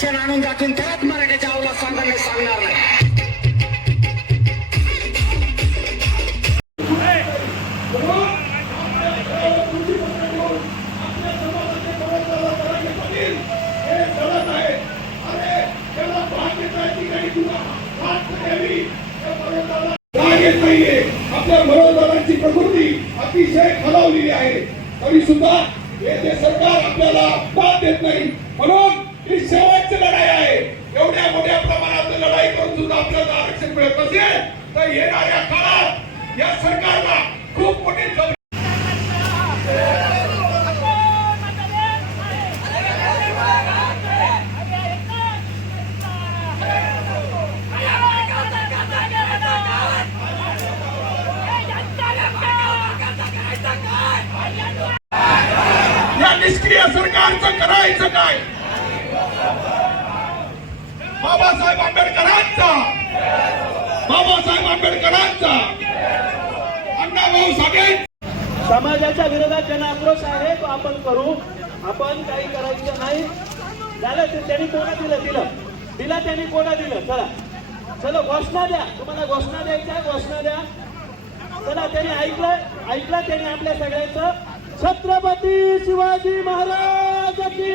आरक्षण आणून जातून त्यात मराठीच्या अवला सांगणार सांगणार नाही. आपल्या बरोबरांची प्रकृती अतिशय खालावलेली आहे. तरी सुद्धा हे जे सरकार आपल्याला बात देत नाही म्हणून ही शेवटची लढाई आहे एवढ्या मोठ्या प्रमाणात लढाई करून सुद्धा आपल्याला आरक्षण मिळत नसेल तर येणाऱ्या काळात या सरकारला खूप मोठी निष्क्रिय सरकारचं करायचं काय? बाबासाहेब आंबेडकरांचा बाबासाहेब आंबेडकरांचा. अण्णाभाऊ साठे. समाजाच्या विरोधात त्यांना आक्रोश आहे तो आपण करू. आपण काही करायचं नाही. झालं ते त्यांनी कोणा दिलं दिलं. दिला त्यांनी कोणा दिलं? चला. चला घोषणा द्या. तुम्हाला घोषणा द्यायच्या घोषणा द्या. चला त्यांनी ऐकलं ऐकलं त्यांनी आपल्या सगळ्यांचं. छत्रपती शिवाजी महाराज की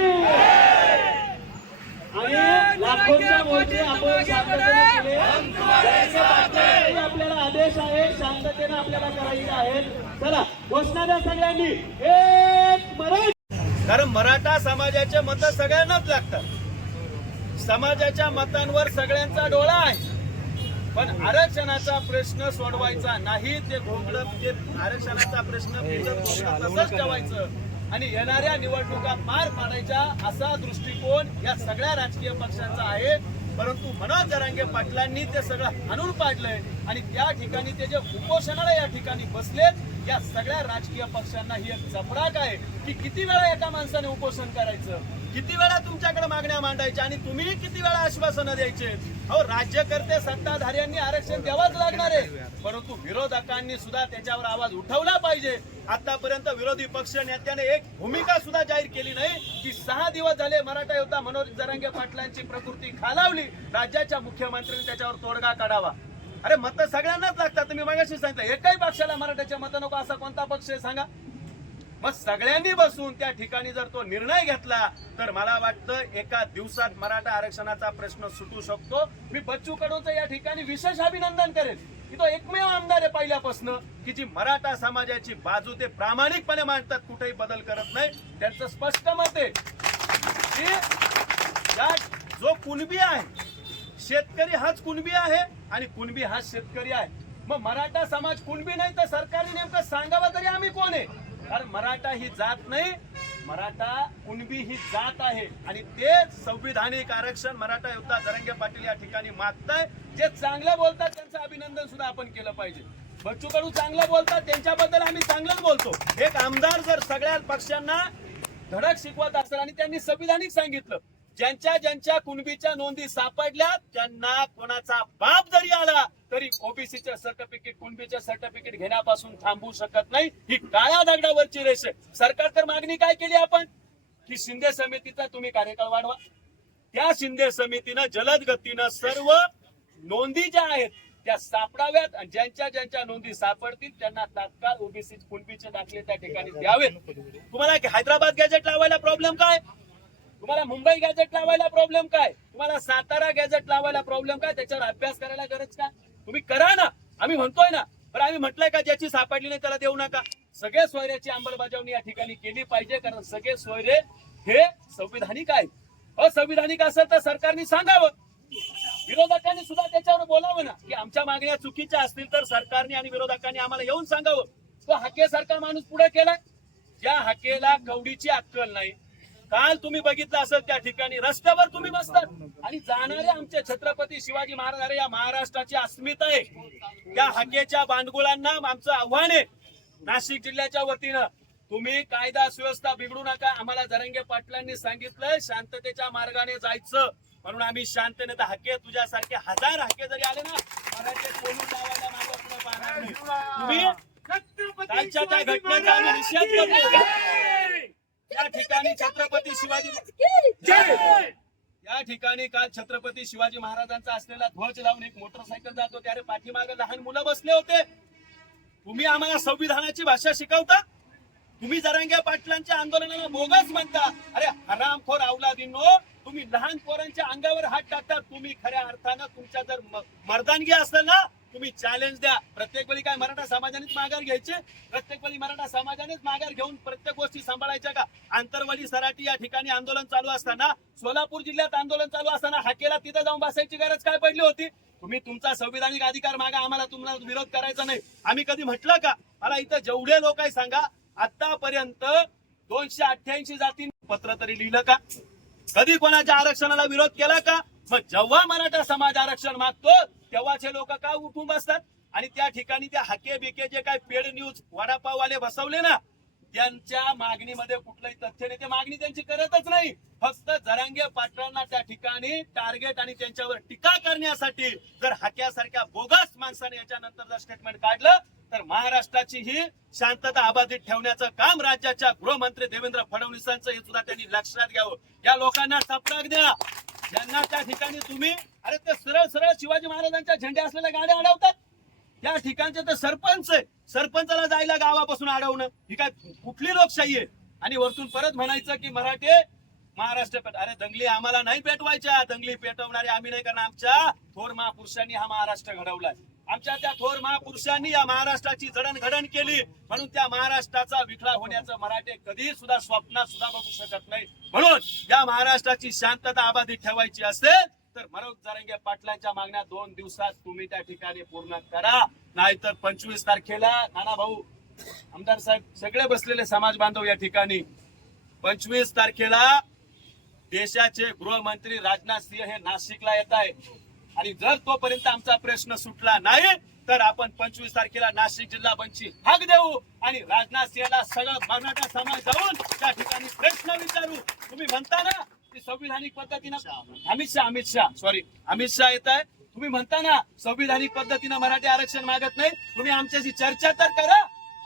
आणि लाखोंच्या मोर्चे आपण शांततेने केले आपल्याला आदेश आहे शांततेने आपल्याला करायचे आहेत. चला घोषणा द्या सगळ्यांनी. एक मराठी कारण मराठा समाजाचे मत सगळ्यांनाच लागतात. समाजाच्या मतांवर सगळ्यांचा डोळा आहे. पण आरक्षणाचा प्रश्न सोडवायचा नाही ते घोंगड ते म्हणजे आरक्षणाचा प्रश्न तसंच ठेवायचं. आणि येणाऱ्या निवडणुका पार पाडायच्या असा दृष्टिकोन या सगळ्या राजकीय पक्षांचा आहे. परंतु मनोज जरांगे पाटलांनी ते सगळं आणून पाडलंय आणि त्या ठिकाणी ते जे उपोषणाला या ठिकाणी बसलेत या सगळ्या राजकीय पक्षांना ही एक चपराक आहे की किती वेळा एका माणसाने उपोषण करायचं? किती वेळा तुमच्याकडे मागण्या मांडायच्या आणि तुम्ही किती वेळा आश्वासनं द्यायचे? अहो राज्यकर्ते सत्ताधाऱ्यांनी आरक्षण द्यावंच लागणार आहे. परंतु विरोधकांनी सुद्धा त्याच्यावर आवाज उठवला पाहिजे. आतापर्यंत विरोधी पक्ष नेत्याने एक भूमिका सुद्धा जाहीर केली नाही. की सहा दिवस झाले मराठा योद्धा मनोज जरांगे पाटलांची प्रकृती खालावली. राज्याच्या मुख्यमंत्र्यांनी त्याच्यावर तोडगा काढावा. अरे मत सगळ्यांनाच लागतात. तुम्ही मागाशी सांगितलं एकही पक्षाला मराठ्याच्या मत नको. असा कोणता पक्ष आहे? सांगा. मग सगळ्यांनी बसून त्या ठिकाणी जर तो निर्णय घेतला तर मला वाटतं एका दिवसात मराठा आरक्षणाचा प्रश्न सुटू शकतो. मी बच्चू कडूचं या ठिकाणी विशेष अभिनंदन करेन. की तो एकमेव आमदार आहे पहिल्यापासून की जी मराठा समाजाची बाजू ते प्रामाणिकपणे मांडतात कुठेही बदल करत नाही. त्यांचं स्पष्ट मत आहे की जो कुणबी आहे शेतकरी हाच कुणबी आहे आणि कुणबी हाच शेतकरी आहे. मग मराठा समाज कुणबी नाही तर सरकारने नेमकं सांगावं तरी आम्ही कोण आहे? कारण मराठा ही जात नाही मराठा कुणबी ही जात आहे. आणि ते संविधानिक आरक्षण मराठा योद्धा धरंगे पाटील या ठिकाणी मागताय. जे चांगलं बोलतात त्यांचं अभिनंदन सुद्धा आपण केलं पाहिजे. बच्चू कडू चांगलं बोलतात त्यांच्याबद्दल आम्ही चांगलंच बोलतो. एक आमदार जर सगळ्या पक्षांना धडक शिकवत असेल आणि त्यांनी संविधानिक सांगितलं ज्यांच्या ज्यांच्या कुणबीच्या नोंदी सापडल्या त्यांना कोणाचा बाप जरी आला तरी ओबीसीचे सर्टिफिकेट कुणबीचे सर्टिफिकेट घेण्यापासून थांबवू शकत नाही. ही काळ्या दगडावरची रेष सरकार तर मागणी काय केली आपण? की शिंदे समितीचा तुम्ही कार्यकाळ वाढवा. त्या शिंदे समितीनं जलद गतीनं सर्व नोंदी ज्या आहेत त्या सापडाव्यात आणि ज्यांच्या ज्यांच्या नोंदी सापडतील त्यांना तात्काळ ओबीसी कुणबीचे दाखले त्या ठिकाणी द्यावेत. तुम्हाला हैदराबाद गॅजेट लावायला प्रॉब्लेम काय? तुम्हाला मुंबई गॅजेट लावायला प्रॉब्लेम काय? तुम्हाला सातारा गॅजेट लावायला प्रॉब्लेम काय? त्याच्यावर अभ्यास करायला गरज का तुम्ही करा ना. आम्ही म्हणतोय ना. पण आम्ही म्हटलंय का ज्याची सापडली नाही त्याला देऊ नका. सगळे सोयऱ्याची अंमलबजावणी या ठिकाणी केली पाहिजे कारण सगळे सोयरे हे संविधानिक आहेत. असंविधानिक असेल तर सरकारने सांगावं. विरोधकांनी सुद्धा त्याच्यावर बोलावं ना. की आमच्या मागण्या चुकीच्या असतील तर सरकारने आणि विरोधकांनी आम्हाला येऊन सांगावं. तो हाकेसारखा माणूस पुढे केलाय. ज्या हाकेला कवडीची अक्कल नाही काल तुम्ही बघितलं असेल त्या ठिकाणी रस्त्यावर तुम्ही बसतात. आणि जाणारे आमचे छत्रपती शिवाजी महाराज या महाराष्ट्राची अस्मिता आहे. त्या हाकेच्या बांडगुळांना आमचं आव्हान आहे. नाशिक जिल्ह्याच्या वतीनं तुम्ही कायदा सुव्यवस्था बिघडू नका. आम्हाला जरंगे पाटलांनी सांगितलं शांततेच्या मार्गाने जायचं. म्हणून आम्ही शांततेत हाके तुझ्यासारखे हजार हाके जरी आले ना. तुम्ही घटनेचा आम्ही निषेध करतो. या ठिकाणी छत्रपती शिवाजी या ठिकाणी काल छत्रपती शिवाजी महाराजांचा असलेला ध्वज लावून एक मोटरसायकल जातो त्यारे पाठीमागे लहान मुलं बसले होते. तुम्ही आम्हाला संविधानाची भाषा शिकवता? तुम्ही जरांग्या पाटलांच्या आंदोलनाला बोगस म्हणता. अरे हरामखोर अवलादींनो तुम्ही लहान पोरांच्या अंगावर हात टाकता. तुम्ही खऱ्या अर्थानं तुमच्या जर मर्दानगी असेल ना तुम्ही चॅलेंज द्या. प्रत्येक वेळी काय मराठा समाजानेच माघार घ्यायचे? प्रत्येक वेळी मराठा समाजानेच माघार घेऊन प्रत्येक गोष्टी सांभाळायच्या का? आंतरवाली सराटी या ठिकाणी आंदोलन चालू असताना सोलापूर जिल्ह्यात आंदोलन चालू असताना हाकेला तिथे जाऊन बसायची गरज काय पडली होती? तुम्ही तुमचा संविधानिक अधिकार मागा आम्हाला तुम्हाला विरोध करायचा नाही. आम्ही कधी म्हटलं का? मला इथं जेवढे लोक आहे सांगा आतापर्यंत दोनशे अठ्ठ्याऐंशी जाती पत्र तरी लिहिलं का? कधी कोणाच्या आरक्षणाला विरोध केला का? मग जेव्हा मराठा समाज आरक्षण मागतो तेव्हाचे लोक का उठून बसतात? आणि त्या ठिकाणी त्या हके बिके जे काय पेड न्यूज वडापाववाले बसवले ना त्यांच्या मागणीमध्ये कुठलंही तथ्य नाही. ते मागणी त्यांची करतच नाही. फक्त जरांगे पाटलांना त्या ठिकाणी टार्गेट आणि त्यांच्यावर टीका करण्यासाठी जर हक्यासारख्या बोगस माणसाने याच्यानंतर जर स्टेटमेंट काढलं तर महाराष्ट्राची ही शांतता अबाधित ठेवण्याचं काम राज्याच्या गृहमंत्री देवेंद्र फडणवीसांचं हे सुद्धा त्यांनी लक्षात घ्यावं. या लोकांना सपराग द्या. ज्यांना त्या ठिकाणी तुम्ही अरे ते सरळ सरळ शिवाजी महाराजांच्या झेंडे असलेल्या गाड्या अडवतात. त्या ठिकाणचे तर सरपंच आहे. सरपंचाला जायला गावापासून अडवणं. ही काय कुठली लोकशाही आहे? आणि वरतून परत म्हणायचं की मराठे महाराष्ट्र पेट अरे दंगली आम्हाला नाही पेटवायच्या. दंगली पेटवणारे आम्ही नाही कारण आमच्या थोर महापुरुषांनी हा महाराष्ट्र घडवलाय. आमच्या त्या थोर महापुरुषांनी या महाराष्ट्राची जडणघडण केली. म्हणून त्या महाराष्ट्राचा विखळा होण्याचं मराठे कधी सुद्धा स्वप्नात सुद्धा बघू शकत नाही. म्हणून या महाराष्ट्राची शांतता अबाधित ठेवायची असेल तर मनोज जरंगे पाटलांच्या मागण्या दोन दिवसात तुम्ही त्या ठिकाणी पूर्ण करा. नाहीतर पंचवीस तारखेला नाना भाऊ आमदार साहेब सगळे बसलेले समाज बांधव या ठिकाणी. पंचवीस तारखेला देशाचे गृहमंत्री राजनाथ सिंह हे नाशिकला येत आहे आणि जर तोपर्यंत आमचा प्रश्न सुटला नाही तर आपण पंचवीस तारखेला नाशिक जिल्हा बंदची हाक देऊ आणि राजनाथ सिंहला सगळं मराठा समाज जाऊन त्या ठिकाणी प्रश्न विचारू. तुम्ही म्हणता ना की संविधानिक पद्धतीनं अमित शहा अमित शहा सॉरी अमित शहा येत आहे. तुम्ही म्हणता ना संविधानिक पद्धतीनं मराठी आरक्षण मागत नाही. तुम्ही आमच्याशी चर्चा तर करा.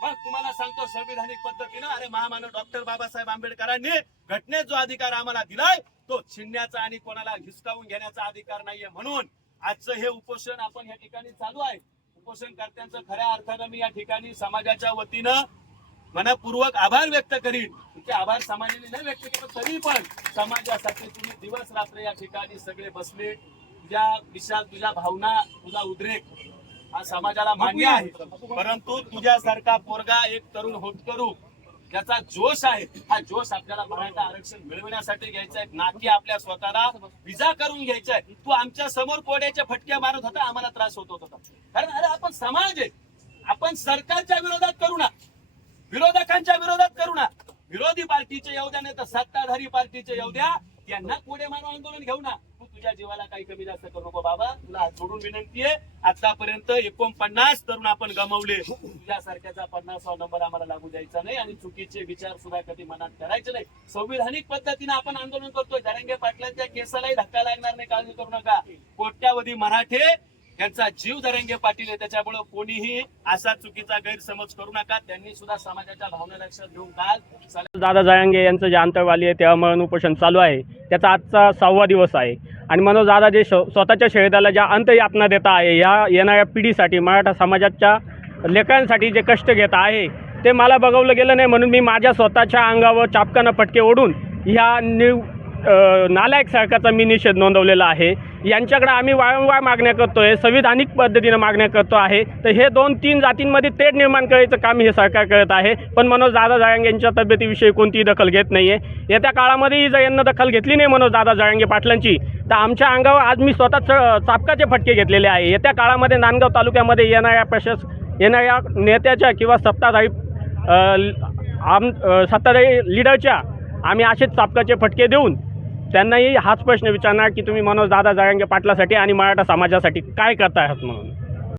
मग तुम्हाला सांगतो संविधानिक पद्धतीनं अरे महामानव डॉक्टर बाबासाहेब आंबेडकरांनी घटनेत जो अधिकार आम्हाला दिलाय तो छिनण्याचा आणि कोणाला हिसकावून घेण्याचा अधिकार नाहीये म्हणून. आजचं हे उपोषण आपण या ठिकाणी चालू आहे. उपोषणकर्त्यांचं खऱ्या अर्थानं मी या ठिकाणी समाजाच्या वतीनं मनपूर्वक आभार व्यक्त करीन. तुमचे आभार समाजाने नाही व्यक्त केले तरी पण समाजासाठी तुम्ही दिवस रात्र या ठिकाणी सगळे बसले. तुझ्या विशाल तुझ्या भावना तुझा उद्रेक हा समाजाला मान्य आहे. परंतु तुझ्यासारखा पोरगा एक तरुण होतकरू ज्याचा जोश आहे हा जोश आपल्याला मराठा आरक्षण मिळवण्यासाठी घ्यायचा आहे. ना की आपल्या स्वतःला विजा करून घ्यायचा आहे. तू आमच्यासमोर कोड्याच्या फटक्या मारत होता आम्हाला त्रास होत होता. कारण अरे आपण समाज आहे. आपण सरकारच्या विरोधात करू ना. विरोधकांच्या विरोधात करू ना. विरोधी पार्टीचे येऊ द्या नाही तर सत्ताधारी पार्टीचे येऊ द्या. यांना कोडे मानव आंदोलन घेऊ ना. तुझ्या जीवाला काही कमी जास्त करू नको बाबा. तुला जोडून विनंती आहे आतापर्यंत एकोणपन्नास तरुण आपण गमावले. तुझ्यासारख्याचा पन्नासावा नंबर आम्हाला लागू द्यायचा नाही आणि चुकीचे विचार सुद्धा कधी मनात करायचे नाही. संविधानिक पद्धतीने आपण आंदोलन करतोय. धरंगे पाटलांच्या केसालाही धक्का लागणार नाही काळजी करू नका. कोट्यावधी मराठे त्यांचा जीव दरंगे पाटील आहे. त्याच्यामुळे कोणीही असा चुकीचा गैरसमज करू नका. त्यांनी सुद्धा समाजाच्या भावना लक्षात घेऊन काल दादा जायंगे यांचं जे आंतरवाली आहे ते मरण उपोषण चालू आहे. त्याचा आजचा सहावा दिवस आहे. आणि मनोज दादा जे श स्वतःच्या शरीराला ज्या अंतयातना देत आहे या येणाऱ्या पिढीसाठी मराठा समाजाच्या लेकरांसाठी जे कष्ट घेत आहे ते मला बघवलं गेलं नाही म्हणून मी माझ्या स्वतःच्या अंगावर चापकानं फटके ओढून ह्या निव नालायक सरकारचा मी निषेध नोंदवलेला आहे. यांच्याकडे आम्ही वारंवार मागण्या करतो आहे संविधानिक पद्धतीनं मागण्या करतो आहे. तर हे दोन तीन जातींमध्ये तेढ निर्माण करायचं काम हे सरकार करत आहे. पण मनोज दादा जरांगे यांच्या तब्येतीविषयी कोणतीही दखल घेत नाही आहे येत्या काळामध्येही जर यांना दखल घेतली नाही मनोज दादा जरांगे पाटलांची तर आमच्या अंगावर आज मी स्वतः च- चापकाचे फटके घेतलेले आहे. येत्या काळामध्ये नांदगाव तालुक्यामध्ये येणाऱ्या प्रशास येणाऱ्या नेत्याच्या किंवा सत्ताधारी आम सत्ताधारी लिडरच्या आम्ही असेच चापकाचे फटके देऊन त्यांनाही हाच प्रश्न विचारणार की तुम्ही मनोज दादा जरांगे पाटलासाठी आणि मराठा समाजासाठी काय करताय आहात म्हणून?